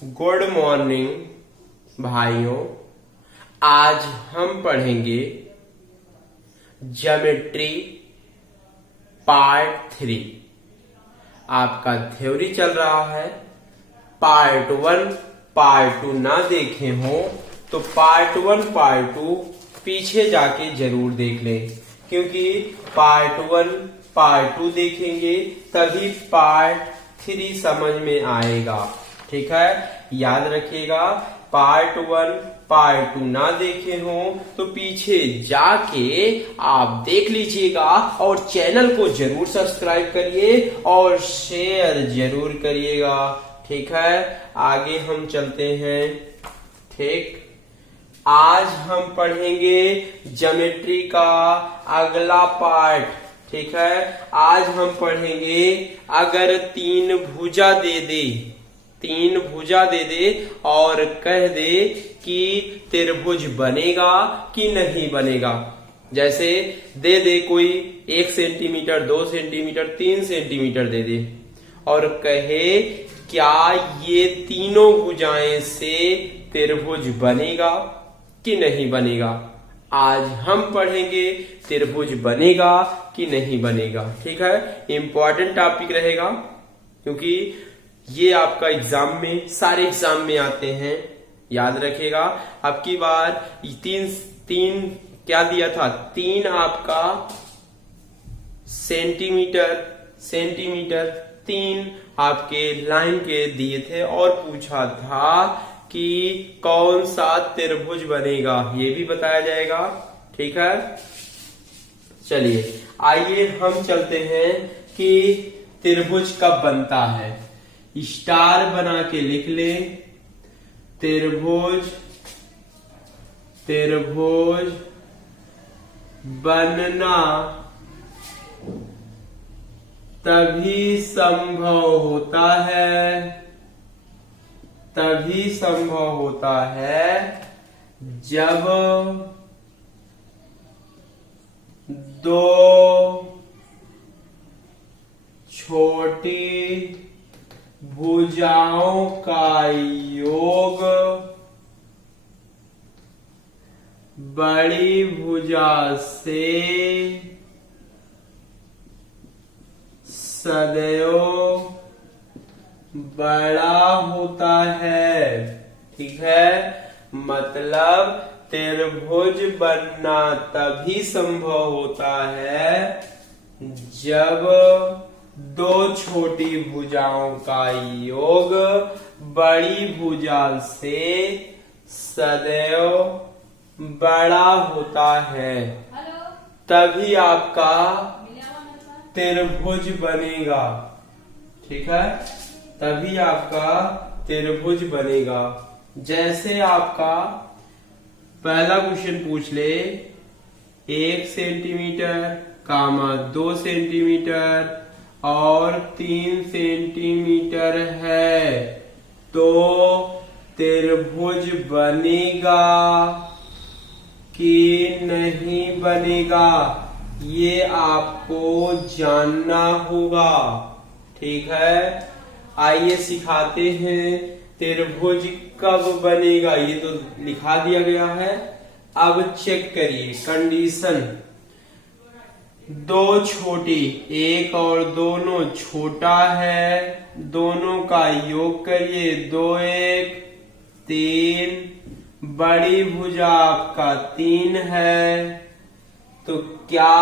Good morning भाइयों। आज हम पढ़ेंगे ज्योमेट्री पार्ट 3। आपका थ्योरी चल रहा है। पार्ट 1 पार्ट 2 ना देखे हो तो पार्ट 1 पार्ट 2 पीछे जाके जरूर देख लें, क्योंकि पार्ट 1 पार्ट 2 देखेंगे तभी पार्ट 3 समझ में आएगा। ठीक है, याद रखिएगा। पार्ट 1 पार्ट 2 ना देखे हो तो पीछे जाके आप देख लीजिएगा और चैनल को जरूर सब्सक्राइब करिए और शेयर जरूर करिएगा। ठीक है, आगे हम चलते हैं। ठीक, आज हम पढ़ेंगे ज्योमेट्री का अगला पार्ट। ठीक है, आज हम पढ़ेंगे अगर तीन भुजा दे दे और कह दे कि त्रिभुज बनेगा कि नहीं बनेगा। जैसे दे कोई 1 सेंटीमीटर 2 सेंटीमीटर 3 सेंटीमीटर दे और कहे क्या ये तीनों भुजाएं से त्रिभुज बनेगा कि नहीं बनेगा। आज हम पढ़ेंगे त्रिभुज बनेगा कि नहीं बनेगा। ठीक है, इंपॉर्टेंट टॉपिक रहेगा क्योंकि ये आपका एग्जाम में, सारे एग्जाम में आते हैं। याद रखिएगा। अब की बार तीन क्या दिया था? 3 आपका सेंटीमीटर 3 आपके लाइन के दिए थे और पूछा था कि कौन सा त्रिभुज बनेगा, ये भी बताया जाएगा। ठीक है, चलिए आइए हम चलते हैं कि त्रिभुज कब बनता है। स्टार बना के लिख ले। त्रिभुज बनना तभी संभव होता है जब दो छोटी भुजाओं का योग बड़ी भुजा से सदैव बड़ा होता है। ठीक है, मतलब त्रिभुज बनना तभी संभव होता है जब दो छोटी भुजाओं का योग बड़ी भुजा से सदैव बड़ा होता है, तभी आपका त्रिभुज बनेगा। ठीक है, तभी आपका त्रिभुज बनेगा। जैसे आपका पहला क्वेश्चन पूछ ले, 1 सेंटीमीटर 2 सेंटीमीटर और 3 सेंटीमीटर है तो त्रिभुज बनेगा कि नहीं बनेगा, ये आपको जानना होगा। ठीक है, आइए सिखाते हैं त्रिभुज कब बनेगा। ये तो लिखा दिया गया है, अब चेक करिए कंडीशन। दो छोटी, एक और दोनों छोटा है, दोनों का योग करिए। 2 1 3, बड़ी भुजा आपका 3 है तो क्या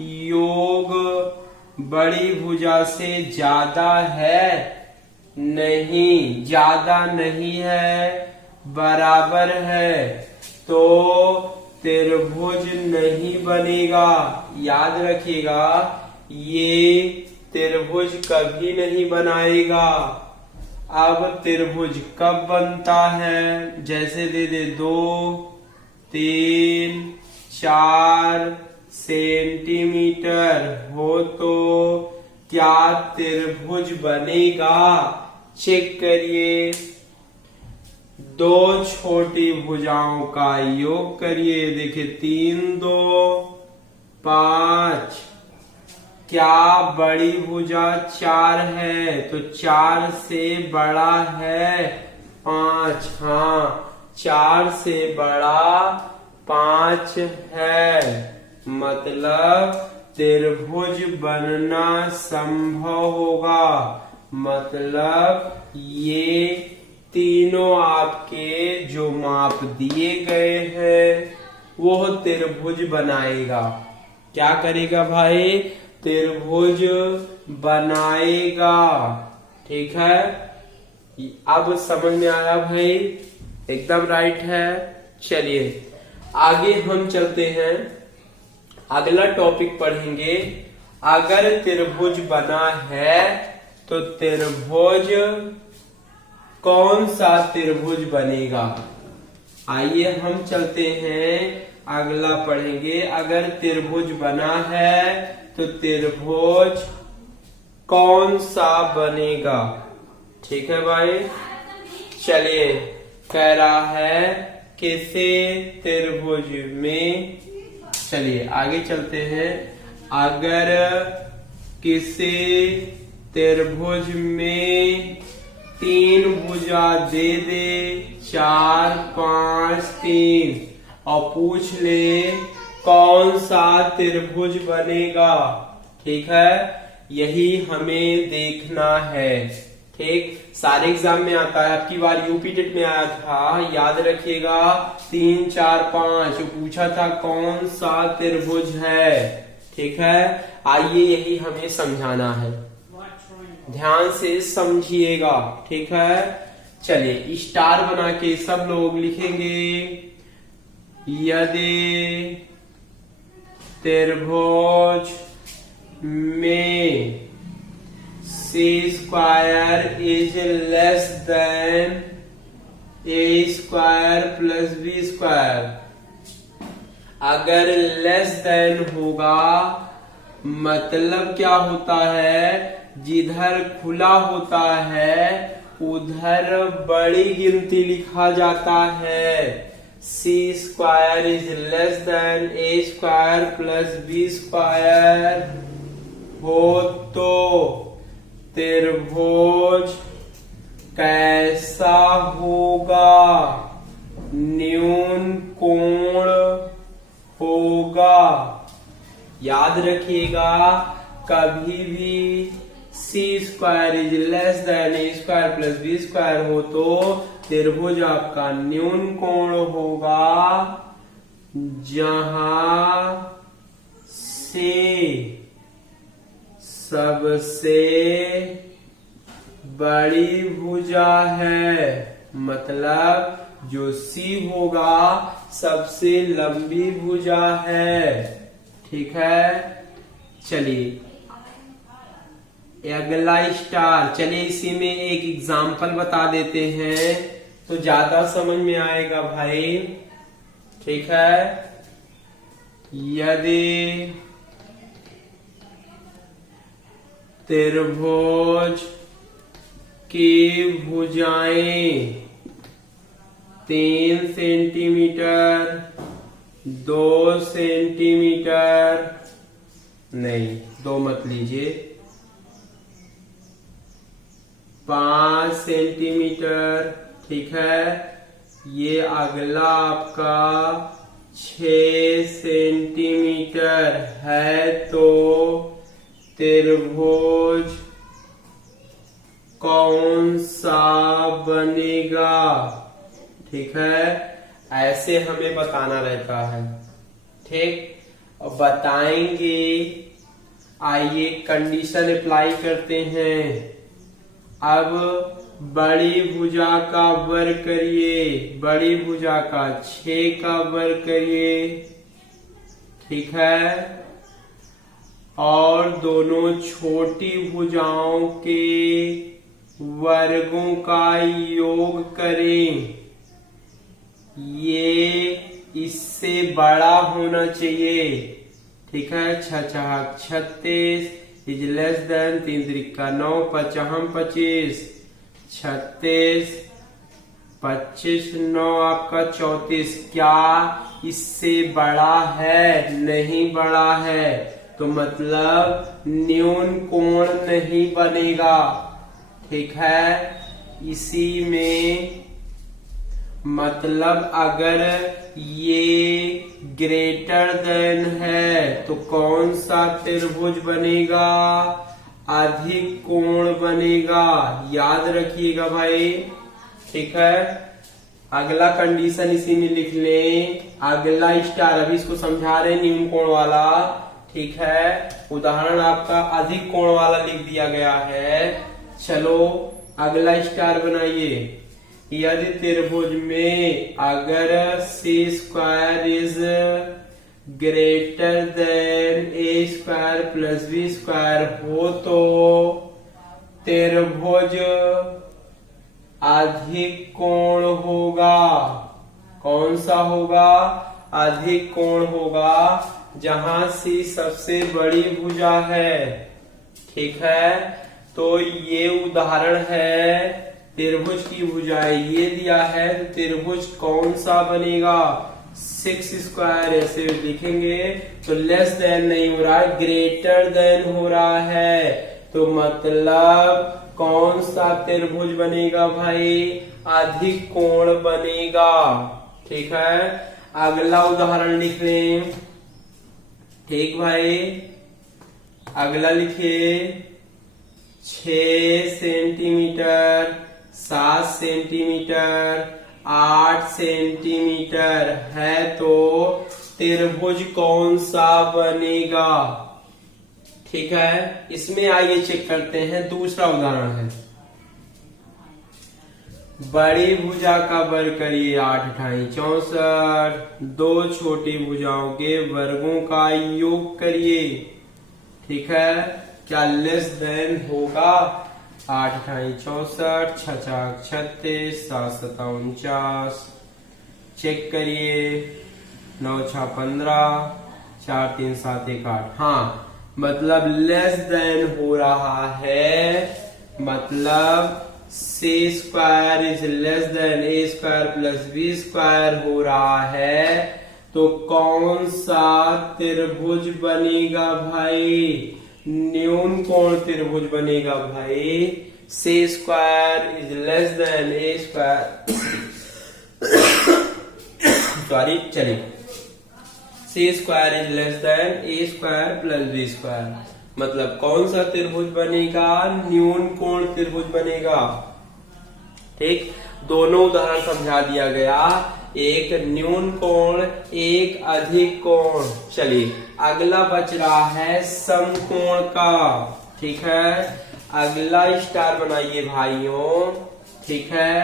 योग बड़ी भुजा से ज्यादा है? नहीं, ज्यादा नहीं है, बराबर है, तो त्रिभुज नहीं बनेगा। याद रखिएगा, ये त्रिभुज कभी नहीं बनाएगा। अब त्रिभुज कब बनता है? जैसे दे 2 3 4 सेंटीमीटर हो तो क्या त्रिभुज बनेगा? चेक करिए। 2 छोटी भुजाओं का योग करिए। देखिए 3 2 5, क्या बड़ी भुजा 4 है? तो 4 से बड़ा है 5। हाँ, 4 से बड़ा 5 है, मतलब त्रिभुज बनना संभव होगा। मतलब ये तीनों आपके जो माप दिए गए हैं वो त्रिभुज बनाएगा। क्या करेगा भाई? त्रिभुज बनाएगा। ठीक है, अब समझ में आया भाई? एकदम राइट है। चलिए आगे हम चलते हैं, अगला टॉपिक पढ़ेंगे। अगर त्रिभुज बना है तो त्रिभुज, कौन सा त्रिभुज बनेगा? आइए हम चलते हैं, अगला पढ़ेंगे। अगर त्रिभुज बना है तो त्रिभुज कौन सा बनेगा? ठीक है भाई, चलिए कह रहा है किसी त्रिभुज में, चलिए आगे चलते हैं। अगर किसी त्रिभुज में 3 भुजा दे दे, 4, 5, 3, और पूछ ले कौन सा त्रिभुज बनेगा। ठीक है, यही हमें देखना है। ठीक, सारे एग्जाम में आता है, आपकी बार यूपी टेट में आया था, याद रखिएगा। 3, 4, 5 पूछा था कौन सा त्रिभुज है। ठीक है, आइए यही हमें समझाना है, ध्यान से समझिएगा। ठीक है, चलिए स्टार बना के सब लोग लिखेंगे। यदि त्रिभुज में C² is less then A² plus B², अगर लेस देन होगा मतलब क्या होता है? जिधर खुला होता है उधर बड़ी गिनती लिखा जाता है। C² is less then A² plus B² हो तो त्रिभुज कैसा होगा? न्यून कोण होगा। याद रखिएगा, कभी भी C² is less then A² plus B² हो तो त्रिभुज आपका न्यून कोण होगा, जहां से सबसे बड़ी भुजा है, मतलब जो C होगा सबसे लंबी भुजा है। ठीक है, चलिए अगला स्टार। चलिए इसी में एक एग्जाम्पल बता देते हैं तो ज्यादा समझ में आएगा भाई। ठीक है, यदि त्रिभुज की भुजाएं 3 सेंटीमीटर, 2 सेंटीमीटर, नहीं 2 मत लीजिए, 5 सेंटीमीटर। ठीक है, ये अगला आपका 6 सेंटीमीटर है तो त्रिभुज कौन सा बनेगा? ठीक है, ऐसे हमें बताना रहता है। ठीक, अब बताएंगे। आइए कंडीशन अप्लाई करते हैं। अब बड़ी भुजा का वर्ग करिए, बड़ी भुजा का 6 का वर्ग करिए। ठीक है, और दोनों छोटी भुजाओं के वर्गों का योग करें। ये इससे बड़ा होना चाहिए। ठीक है, 6×6 36 इज लेस देन 3×3 9 5×5 25 36 25 9 आपका 34। क्या इससे बड़ा है? नहीं बड़ा है। तो मतलब न्यून कोण नहीं बनेगा। ठीक है, इसी में मतलब अगर ये ग्रेटर देन है तो कौन सा त्रिभुज बनेगा? अधिक कोण बनेगा। याद रखिएगा भाई। ठीक है, अगला कंडीशन इसी में लिख लें। अगला स्टार, अभी इसको समझा रहे न्यून कोण वाला। ठीक है, उदाहरण आपका अधिक कोण वाला लिख दिया गया है। चलो अगला स्टार बनाइए। यदि त्रिभुज में अगर C square is greater than A square plus B square हो तो त्रिभुज अधिक कोण होगा। कौन सा होगा? अधिक कोण होगा, जहां सी सबसे बड़ी भुजा है। ठीक है, तो ये उदाहरण है त्रिभुज की भुजाएं ये दिया है, तो त्रिभुज कौन सा बनेगा? 6 स्क्वायर ऐसे लिखेंगे तो लेस देन नहीं हो रहा है, ग्रेटर देन हो रहा है। तो मतलब कौन सा त्रिभुज बनेगा भाई? अधिक कोण बनेगा। ठीक है, अगला उदाहरण लिख लें। ठीक भाई, अगला लिखिए 6 सेंटीमीटर, 7 सेंटीमीटर, 8 सेंटीमीटर है तो त्रिभुज कौन सा बनेगा? ठीक है, इसमें आइए चेक करते हैं। दूसरा उदाहरण है, बड़ी भुजा का वर्ग करिए 8 × 64, दो छोटी भुजाओं के वर्गों का योग करिए। ठीक है, क्या लेस देन होगा? 8 × 64, 6 × 36, 7 × 49। चेक करिए, 9 × 15, 4 3 7 1 8। हाँ, मतलब लेस देन हो रहा है। मतलब C square is less than A square plus B square हो रहा है। तो कौन सा त्रिभुज बनेगा भाई? न्यून कोण त्रिभुज बनेगा भाई। C square is less than A square sorry चलिए, C square is less than A square plus B square. मतलब कौन सा त्रिभुज बनेगा? न्यून कोण त्रिभुज बनेगा। ठीक, दोनों उदाहरण समझा दिया गया, एक न्यून कोण, एक अधिक कोण। चलिए अगला बच रहा है समकोण का। ठीक है, अगला स्टार बनाइए भाइयों। ठीक है,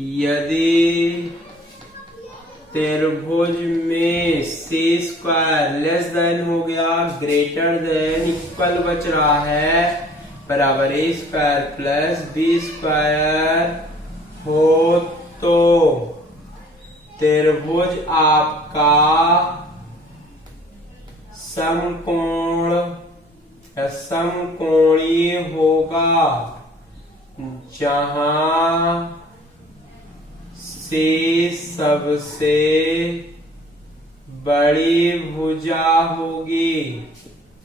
यदि त्रिभुज में सी स्क्वायर लेस देन हो गया, ग्रेटर देन इक्वल बच रहा है, बराबर ए स्क्वायर प्लस बी स्क्वायर हो तो त्रिभुज आपका समकोण या समकोणीय होगा, जहां से सबसे बड़ी भुजा होगी।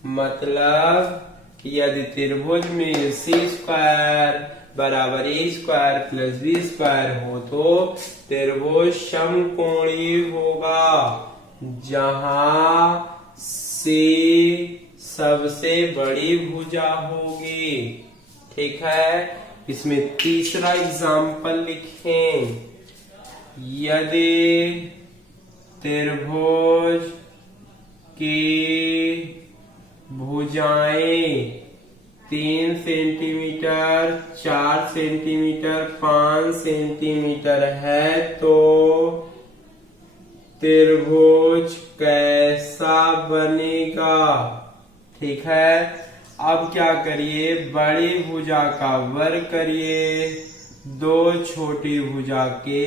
मतलब कि यदि त्रिभुज में सी स्क्वायर बराबर ए स्क्वायर प्लस बी स्क्वायर हो तो त्रिभुज समकोणीय होगा, जहां सी सबसे बड़ी भुजा होगी। ठीक है, इसमें तीसरा एग्जाम्पल लिखें। यदि त्रिभुज की भुजाएं 3 सेंटीमीटर, 4 सेंटीमीटर, 5 सेंटीमीटर है तो त्रिभुज कैसा बनेगा? ठीक है, अब क्या करिए, बड़ी भुजा का वर्ग करिए, दो छोटी भुजा के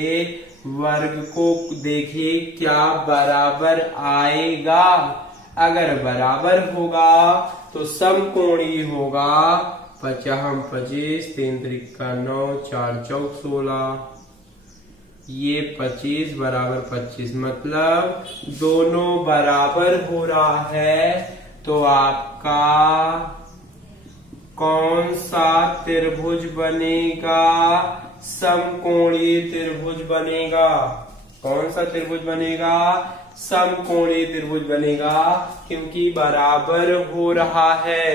वर्ग को देखिए क्या बराबर आएगा। अगर बराबर होगा तो समकोणीय होगा। 50 25, 3 त्रिका 9, 4 चौक 16, ये 25 बराबर 25। मतलब दोनों बराबर हो रहा है, तो आपका कौन सा त्रिभुज बनेगा? समकोणीय त्रिभुज बनेगा। कौन सा त्रिभुज बनेगा? समकोणीय त्रिभुज बनेगा, क्योंकि बराबर हो रहा है।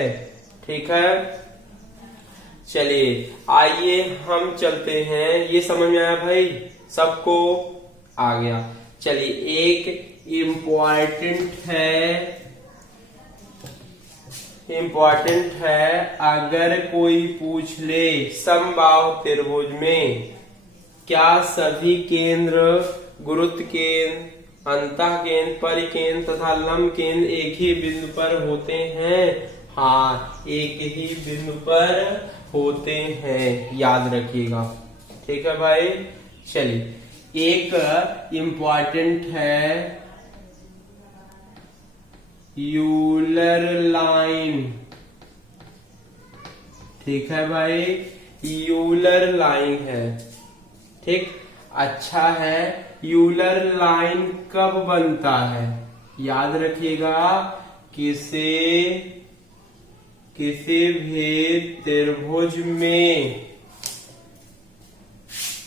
ठीक है, चलिए आइए हम चलते हैं। ये समझ में आया भाई? सबको आ गया। चलिए एक इम्पोर्टेंट है, अगर कोई पूछ ले समबाहु त्रिभुज में क्या सभी केंद्र, गुरुत्व केंद्र, अंतः केंद्र, परिकेंद्र तथा लंब केंद्र एक ही बिंदु पर होते हैं? हाँ, एक ही बिंदु पर होते हैं, याद रखिएगा। ठीक है भाई, चलिए एक इम्पोर्टेंट है यूलर लाइन। ठीक है भाई, यूलर लाइन है। ठीक, अच्छा है। यूलर लाइन कब बनता है? याद रखिएगा, किसी भी त्रिभुज में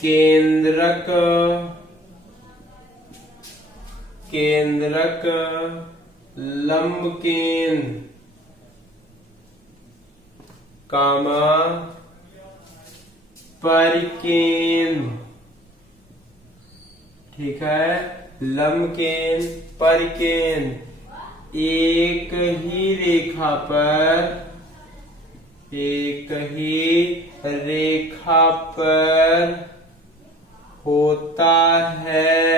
केंद्रक लंब केंद्र कामा परिकेंद्र, ठीक है, लंब केंद्र, परिकेंद्र एक ही रेखा पर होता है,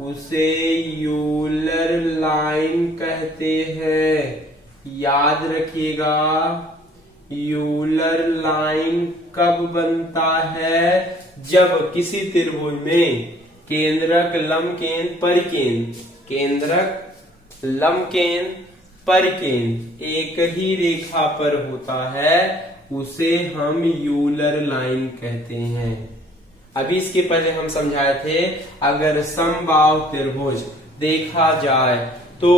उसे यूलर लाइन कहते हैं। याद रखिएगा, यूलर लाइन कब बनता है? जब किसी त्रिभुज में केंद्रक, लंब केंद्र, परिकेंद्र, केंद्रक, लंब केंद्र, परिकेंद्र एक ही रेखा पर होता है, उसे हम यूलर लाइन कहते हैं। अभी इसके पहले हम समझाए थे, अगर समबाहु त्रिभुज देखा जाए तो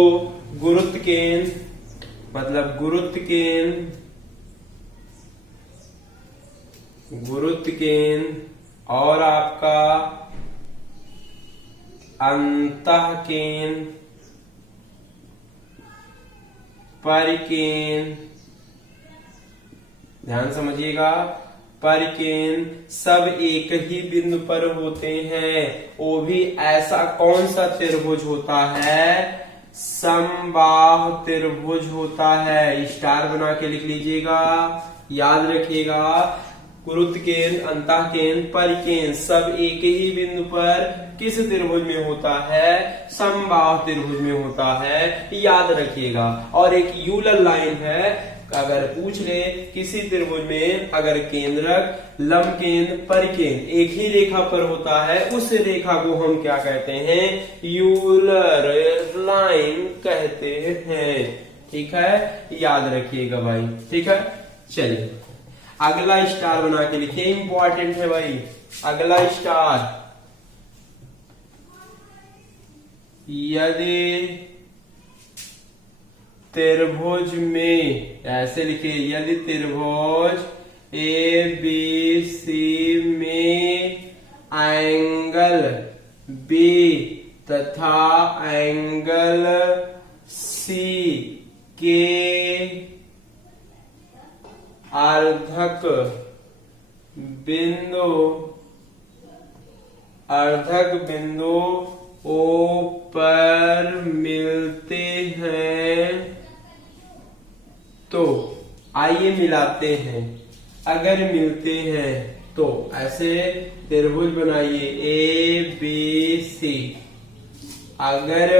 गुरुत्व केंद्र और आपका अंतः केंद्र, परिकेंद्र, ध्यान समझिएगा, परिकेंद्र सब एक ही बिंदु पर होते हैं। वो भी ऐसा कौन सा त्रिभुज होता है? समबाहु त्रिभुज होता है। स्टार बना के लिख लीजिएगा, याद रखिएगा, गुरुत्व केंद्र, अंतः केंद्र, परिकेंद्र सब एक ही बिंदु पर किस त्रिभुज में होता है? समबाहु त्रिभुज में होता है, याद रखिएगा। और एक यूलर लाइन है, अगर पूछ ले किसी त्रिभुज में अगर केंद्रक, लंब केंद्र, परिकेंद्र एक ही रेखा पर होता है, उस रेखा को हम क्या कहते हैं? यूलर लाइन कहते हैं। ठीक है, याद रखिएगा भाई। ठीक है, चलिए अगला स्टार बना के लिखिए, इंपॉर्टेंट है भाई। अगला स्टार, यदि त्रिभुज में, ऐसे लिखिए, यदि त्रिभुज ABC में एंगल B तथा एंगल C के अर्धक बिंदु O पर मिलते हैं, तो आइए मिलाते हैं। अगर मिलते हैं तो ऐसे त्रिभुज बनाइए ABC। अगर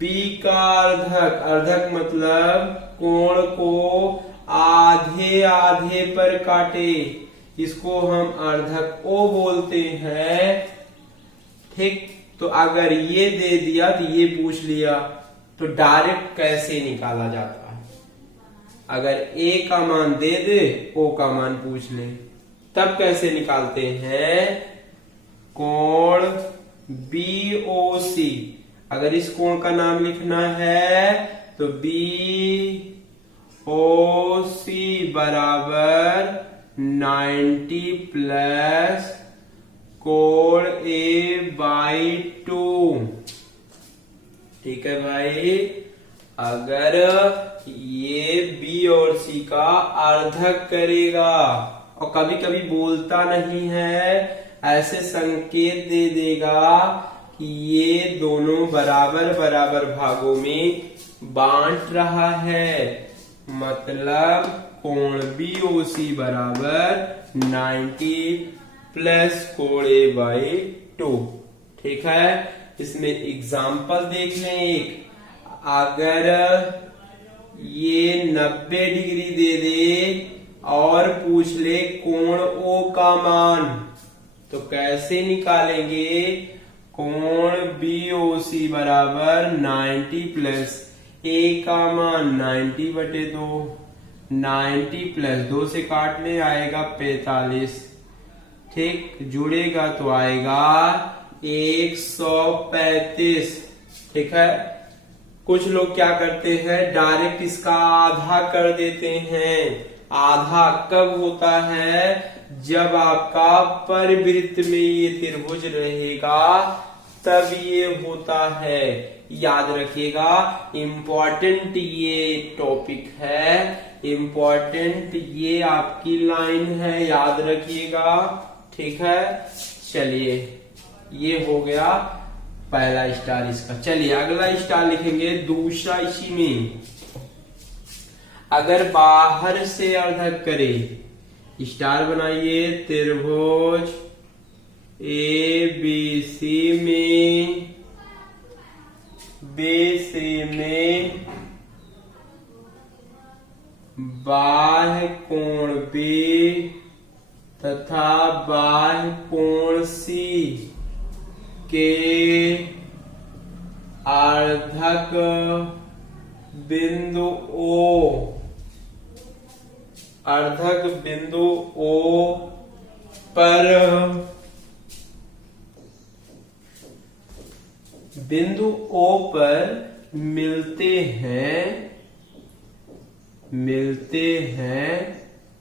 B का अर्धक मतलब कोण को आधे आधे पर काटे, इसको हम अर्धक O बोलते हैं। ठीक, तो अगर ये दे दिया तो ये पूछ लिया, तो डायरेक्ट कैसे निकाला जाता है? अगर A का मान दे दे, O का मान पूछ ले, तब कैसे निकालते हैं? कोण BOC अगर इस कोण का नाम लिखना है तो BOC बराबर 90 प्लस कोण A/2। ठीक है भाई, अगर ये B और C का अर्धक करेगा और कभी कभी बोलता नहीं है, ऐसे संकेत दे देगा कि ये दोनों बराबर बराबर भागों में बांट रहा है, मतलब कोण BOC बराबर 90 प्लस कोण A/2। ठीक है, इसमें एग्जाम्पल देख लें एक। अगर ये 90 डिग्री दे दे और पूछ ले कोण O का मान, तो कैसे निकालेंगे? कोण BOC बराबर 90 प्लस A का मान 90/2, 90 प्लस 2 से काटने आएगा 45। ठीक, जुड़ेगा तो आएगा 135। ठीक है, कुछ लोग क्या करते हैं, डायरेक्ट इसका आधा कर देते हैं। आधा कब होता है? जब आपका परिवृत्त में ये त्रिभुज रहेगा तब ये होता है। याद रखिएगा, इम्पोर्टेंट ये टॉपिक है, इम्पोर्टेंट ये आपकी लाइन है, याद रखिएगा। ठीक है, चलिए ये हो गया पहला स्टार इसका। चलिए अगला स्टार लिखेंगे दूसरा। इसी में अगर बाहर से अर्धक करे, स्टार बनाइए, त्रिभुज ABC में BC में बाह्य कोण B तथा बाह्य कोण C के अर्धक बिंदु O पर मिलते हैं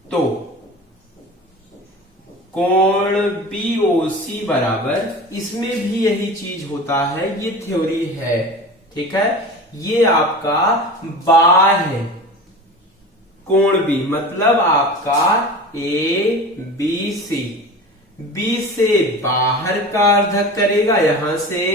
तो कोण BOC बराबर, इसमें भी यही चीज होता है, ये थ्योरी है। ठीक है, ये आपका बाह्य कोण B मतलब आपका ABC, B से बाहर का अर्धक करेगा, यहां से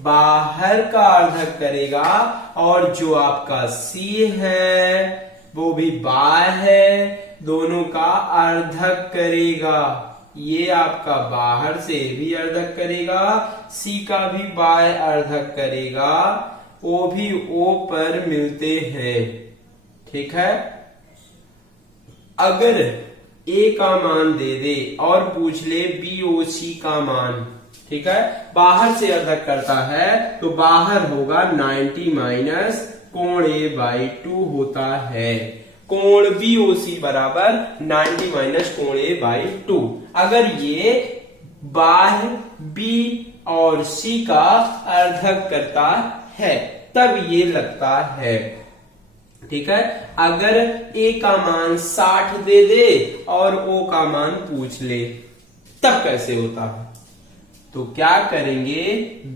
बाहर का अर्धक करेगा, और जो आपका C है वो भी बाह्य है, दोनों का अर्धक करेगा। ये आपका बाहर से भी अर्धक करेगा, C का भी बाह्य अर्धक करेगा, वो भी O पर मिलते हैं। ठीक है, अगर A का मान दे दे और पूछ ले BOC का मान, ठीक है, बाहर से अर्धक करता है तो बाहर होगा 90 माइनस कोण A/2 होता है। कोण BOC बराबर 90 माइनस कोण A/2। अगर ये बाह्य B और C का अर्धक करता है तब ये लगता है। ठीक है, अगर A का मान 60 दे दे और O का मान पूछ ले तब कैसे होता है? तो क्या करेंगे,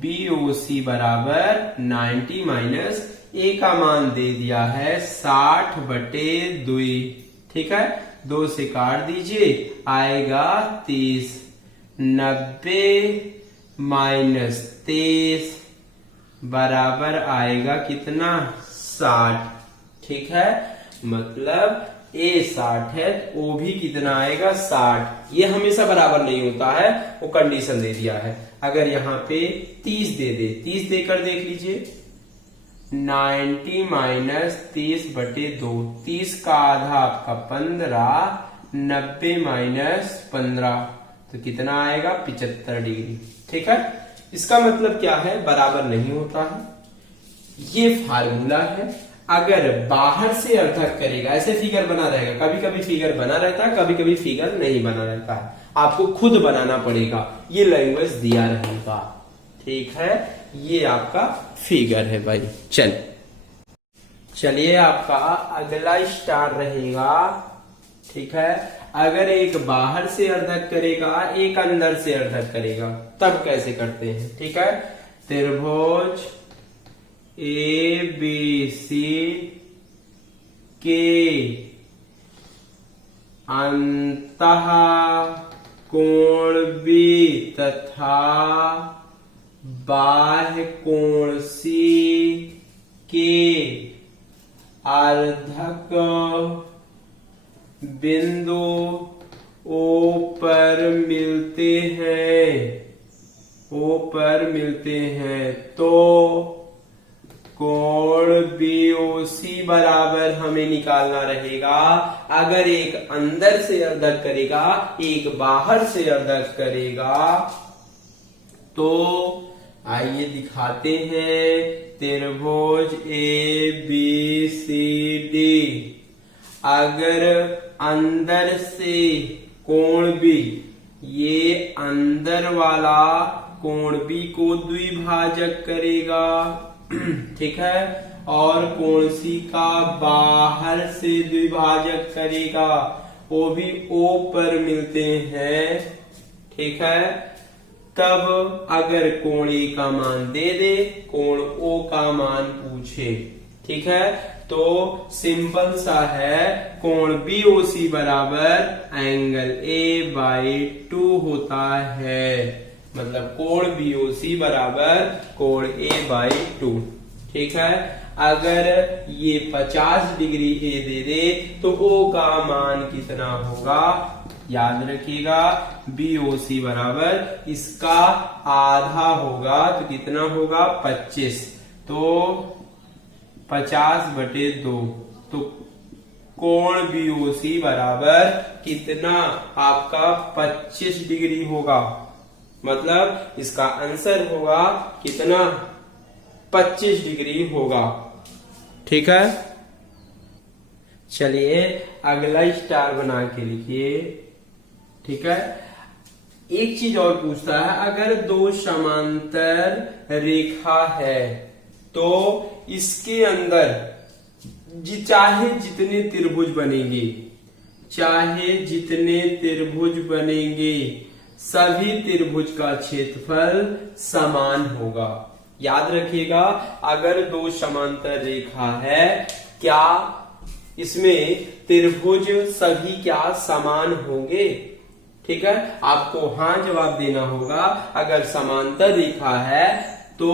BOC बराबर 90 माइनस A का मान दे दिया है 60/2। ठीक है, 2 से काट दीजिए, आएगा 30। 90 माइनस 23 बराबर आएगा कितना, 60। ठीक है, मतलब A 60 है, O भी कितना आएगा, 60। ये हमेशा बराबर नहीं होता है, वो कंडीशन दे दिया है। अगर यहाँ पे 30 दे दे, 30 देकर देख लीजिए, 90 माइनस 30/2, 30 का आधा आपका 15, 90 माइनस 15 तो कितना आएगा, 75 डिग्री। ठीक है, इसका मतलब क्या है, बराबर नहीं होता है। ये फार्मूला है। अगर बाहर से अर्थक करेगा, ऐसे फिगर बना रहेगा, कभी कभी फिगर बना रहता है, कभी कभी फिगर नहीं बना रहता है, आपको खुद बनाना पड़ेगा, ये लैंग्वेज दिया रहेगा। ठीक है, ये आपका फिगर है भाई। चलिए आपका अगला स्टार रहेगा, ठीक है। अगर एक बाहर से अर्धक करेगा, एक अंदर से अर्धक करेगा, तब कैसे करते हैं, ठीक है। त्रिभुज ABC के अंतः कोण B तथा बाह्य कोण C के अर्धक बिंदु O पर मिलते हैं तो कोण BOC बराबर हमें निकालना रहेगा। अगर एक अंदर से अर्धक करेगा, एक बाहर से अर्धक करेगा, तो आइए दिखाते हैं। त्रिभुज ABCD, अगर अंदर से कोण B, ये अंदर वाला कोण B को द्विभाजक करेगा, ठीक है, और कोण C का बाहर से द्विभाजक करेगा, वो भी O पर मिलते हैं, ठीक है। तब अगर कोण A का मान दे दे, कोण O का मान पूछे, ठीक है, तो सिंपल सा है, कोण BOC बराबर एंगल A/2 होता है। मतलब कोण BOC बराबर कोण A/2, ठीक है। अगर ये 50 डिग्री A दे दे तो O का मान कितना होगा, याद रखिएगा। BOC बराबर इसका आधा होगा, तो कितना होगा 25, तो 50/2, तो कोण BOC बराबर कितना आपका 25 डिग्री होगा। मतलब इसका आंसर होगा कितना, 25 डिग्री होगा, ठीक है। चलिए अगला स्टार बना के लिखिए, ठीक है। एक चीज और पूछता है, अगर दो समांतर रेखा है तो इसके अंदर चाहे जितने त्रिभुज बनेंगे, सभी त्रिभुज का क्षेत्रफल समान होगा। याद रखिएगा, अगर दो समांतर रेखा है, क्या इसमें त्रिभुज सभी क्या समान होंगे, ठीक है। आपको हाँ जवाब देना होगा। अगर समांतर रेखा है तो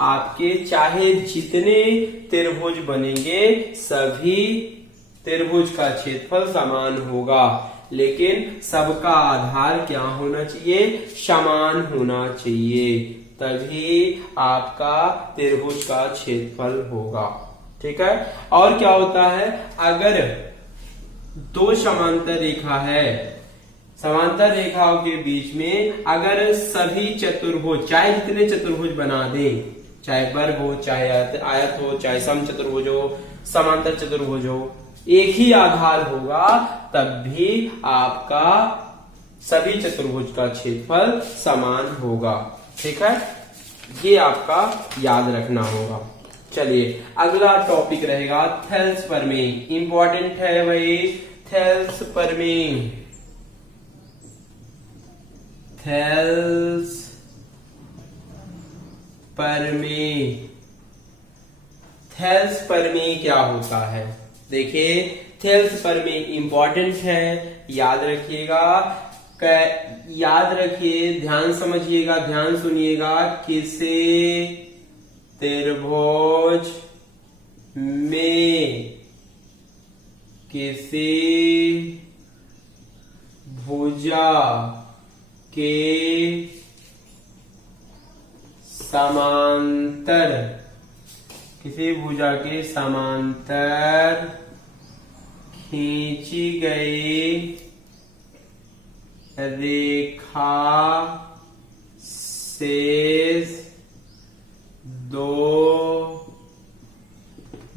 आपके चाहे जितने त्रिभुज बनेंगे, सभी त्रिभुज का क्षेत्रफल समान होगा, लेकिन सबका आधार क्या होना चाहिए, समान होना चाहिए, तभी आपका त्रिभुज का क्षेत्रफल होगा, ठीक है। और क्या होता है, अगर दो समांतर रेखा है, समांतर रेखाओं के बीच में अगर सभी चतुर्भुज, चाहे जितने चतुर्भुज बना दें, चाहे वर्ग हो, चाहे आयत हो, चाहे समचतुर्भुज हो, समांतर चतुर्भुज हो, एक ही आधार होगा, तब भी आपका सभी चतुर्भुज का क्षेत्रफल समान होगा, ठीक है। ये आपका याद रखना होगा। चलिए अगला टॉपिक रहेगा थेल्स प्रमेय। इंपॉर्टेंट है भाई थेल्स प्रमेय। थेल्स प्रमेय, थेल्स प्रमेय क्या होता है, देखिए थेल्स प्रमेय इंपॉर्टेंट है, याद रखिएगा। याद रखिए, ध्यान समझिएगा, ध्यान सुनिएगा। किसी त्रिभुज में किसी भुजा के समांतर, किसी भुजा के समांतर खींची गई रेखा शेष दो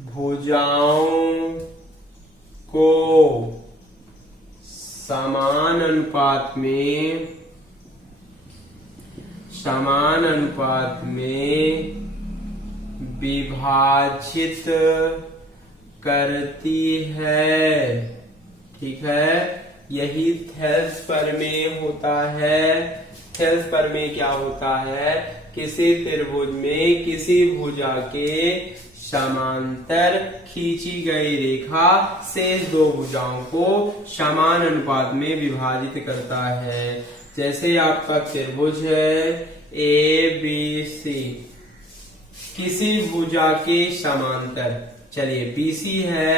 भुजाओं को समान अनुपात में समान अनुपात में विभाजित करती है। ठीक है, यही थेल्स प्रमेय होता है। थेल्स प्रमेय क्या होता है? किसी त्रिभुज में किसी भुजा के समांतर खींची गई रेखा शेष दो भुजाओं को समान अनुपात में विभाजित करता है। जैसे आपका त्रिभुज है ABC, किसी भुजा के समांतर, चलिए BC है,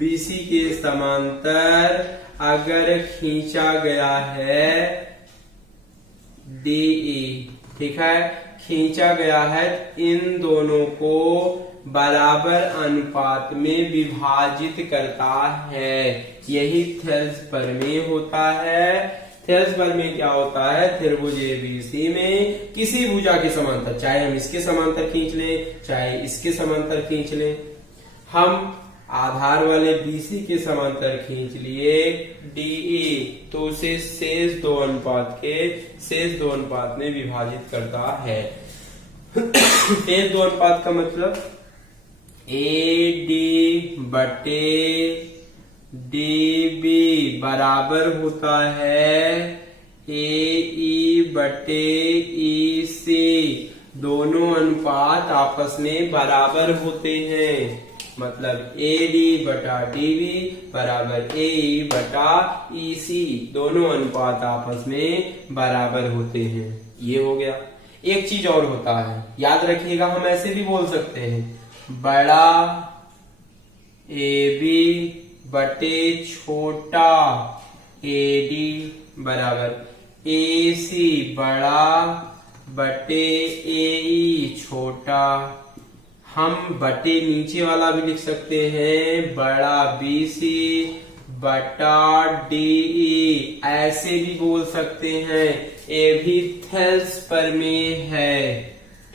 BC के समांतर अगर खींचा गया है DE, ठीक है, खींचा गया है, इन दोनों को बराबर अनुपात में विभाजित करता है। यही थेल्स प्रमेय होता है। थेल्स प्रमेय क्या होता है? त्रिभुज ABC में किसी भुजा के समांतर, चाहे हम इसके समांतर खींच लें चाहे इसके समांतर खींच लें, हम आधार वाले BC के समांतर खींच लिए DE, तो उसे शेष दो अनुपात में विभाजित करता है। शेष दो अनुपात का मतलब AD बटे DB बराबर होता है AE बटे EC। दोनों अनुपात आपस में बराबर होते हैं, मतलब AD बटा DB बराबर AE बटा EC। दोनों अनुपात आपस में बराबर होते हैं। ये हो गया। एक चीज और होता है, याद रखिएगा, हम ऐसे भी बोल सकते हैं, बड़ा AB बटे छोटा AD बराबर AC बड़ा बटे AE छोटा। हम बटे नीचे वाला भी लिख सकते हैं, बड़ा BC बटा DE, ऐसे भी बोल सकते हैं। ये भी थेल्स प्रमेय है।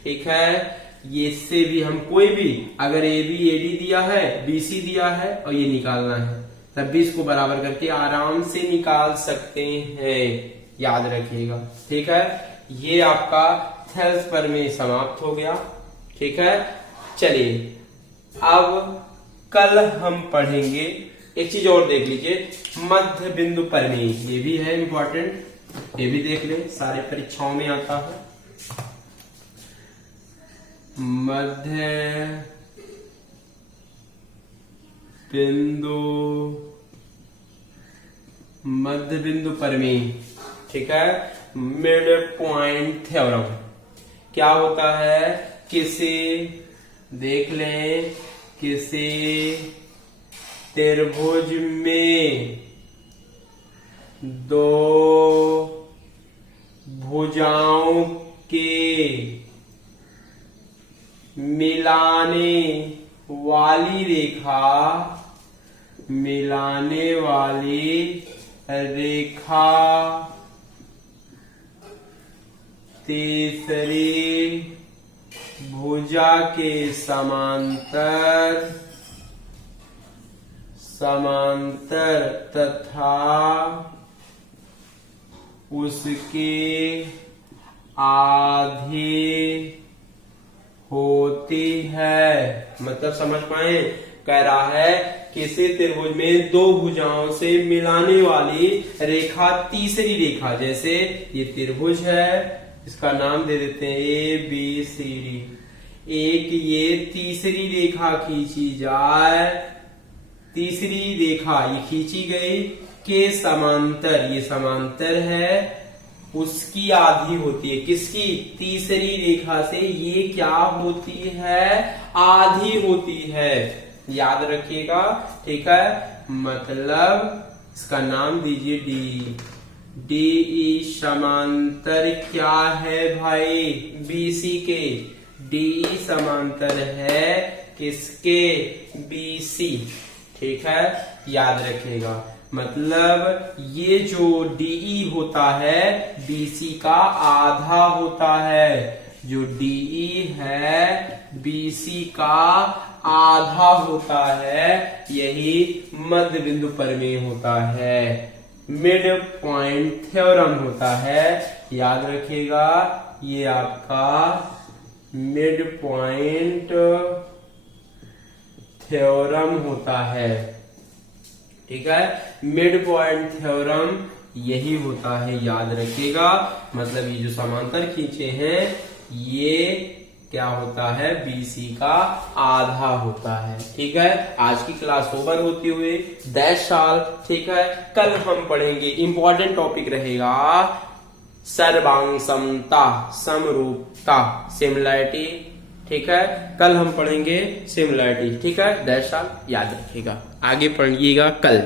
ठीक है, इससे भी हम कोई भी, अगर AB AD दिया है, BC दिया है और ये निकालना है, तब भी इसको बराबर करके आराम से निकाल सकते हैं। याद रखिएगा। ठीक है, ये आपका थेल्स प्रमेय समाप्त हो गया। ठीक है, चलिए अब कल हम पढ़ेंगे, एक चीज और देख लीजिए, मध्य बिंदु प्रमेय। ये भी है इंपॉर्टेंट, ये भी देख ले, सारे परीक्षाओं में आता है। मध्य बिंदु प्रमेय। ठीक है, मिड पॉइंट थ्योरम क्या होता है? किसी, देख लें, किसी त्रिभुज में दो भुजाओं के मिलाने वाली रेखा तीसरी भुजा के समांतर तथा उसके आधे होती है। मतलब समझ पाए? कह रहा है किसी त्रिभुज में दो भुजाओं से मिलाने वाली रेखा तीसरी रेखा, जैसे ये त्रिभुज है, इसका नाम दे देते हैं ABCD। एक ये तीसरी रेखा खींची जाए, तीसरी रेखा ये खींची गई के समांतर, ये समांतर है, उसकी आधी होती है। किसकी? तीसरी रेखा से ये क्या होती है? आधी होती है। याद रखिएगा। ठीक है, मतलब इसका नाम दीजिए DE समांतर क्या है भाई? BC के। DE समांतर है किसके? BC। ठीक है, याद रखिएगा। मतलब ये जो DE होता है BC का आधा होता है। जो DE है BC का आधा होता है, यही मध्य बिंदु प्रमेय होता है, मिड पॉइंट थ्योरम होता है। याद रखिएगा, ये आपका मिड पॉइंट थ्योरम होता है। ठीक है, मिड पॉइंट थ्योरम यही होता है, याद रखिएगा। मतलब ये जो समांतर खींचे हैं ये क्या होता है, BC का आधा होता है। ठीक है, आज की क्लास ओवर होती हुए 10 साल। ठीक है, कल हम पढ़ेंगे, इंपॉर्टेंट टॉपिक रहेगा सर्वांग समता, समरूपता, सिमिलैरिटी। ठीक है, कल हम पढ़ेंगे सिमिलैरिटी। ठीक है, 10 साल याद रखिएगा, आगे पढ़िएगा कल।